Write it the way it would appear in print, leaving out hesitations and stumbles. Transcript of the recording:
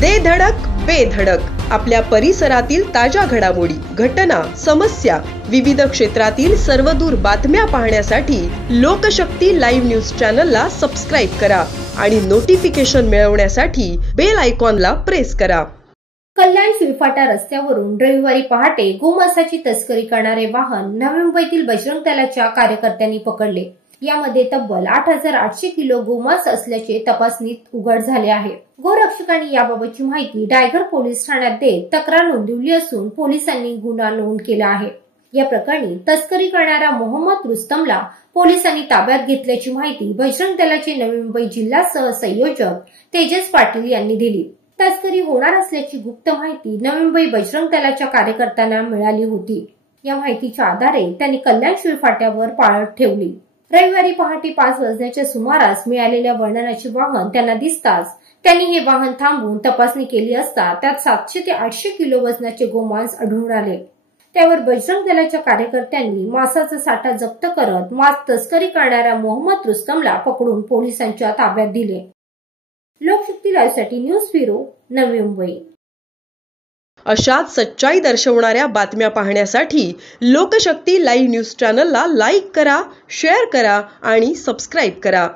दे धडक बेधडक आपल्या परिसरातील ताज्या घडामोडी, घटना, समस्या, विविध क्षेत्रातील सर्वदूर बातम्या पाहण्यासाठी लोकशक्ती लाईव्ह न्यूज चॅनलला सबस्क्राईब करा आणि नोटिफिकेशन मिळवण्यासाठी बेल आयकॉनला प्रेस करा। कल्याण सुईफाटा रस्त्यावरून रविवारी पहाटे गोमांसाची तस्करी करणारे वाहन नवी मुंबईतील बजरंग दलाच्या कार्यकर्त्यांनी पकडले। यामध्ये तब्बल 8,800 किलो गोमांस असल्याचे तपासणीत उघड झाले आहे। गोरक्षकांनी याबाबतची माहिती डायगर पोलीस ठाण्यात देत तक्रार नोंदवली असून पोलिसांनी गुन्हा नोंद केला आहे। या प्रकरणी तस्करी करणाऱ्या मोहम्मद रुस्तमला पोलिसांनी ताब्यात घेतल्याची माहिती बजरंग दलाचे नवी मुंबई जिल्हा सहसंयोजक तेजस पाटील यांनी दिली। तस्करी होणार असल्याची गुप्त माहिती नवी मुंबई बजरंग दलाच्या कार्यकर्त्यांना मिळाली होती। या माहितीच्या आधारे त्यांनी कल्याण सुईफाट्यावर पाळत ठेवली। रविवारी पहाटे 5 वाजण्याच्या सुमारास मिळालेल्या वर्णनाचे वाहन त्यांना दिसताच त्यांनी हे वाहन थांबवून तपासणी केली असता त्यात 700 ते 800 किलो वजनाचे गोमांस आढळून आले। त्यावर बजरंग दलाच्या कार्यकर्त्यांनी मांसाचा साठा जप्त करत मांस तस्करी करणाऱ्या मोहम्मद रुस्तमला पकडून पोलिसांच्या ताब्यात दिले। लोकशक्ती लाईव्हसाठी न्यूज ब्युरो, नवी मुंबई। अशाच सच्चाई दर्शवणाऱ्या बातम्या पाहण्यासाठी लोकशक्ती लाईव्ह न्यूज चॅनलला लाईक करा, शेअर करा आणि सबस्क्राईब करा।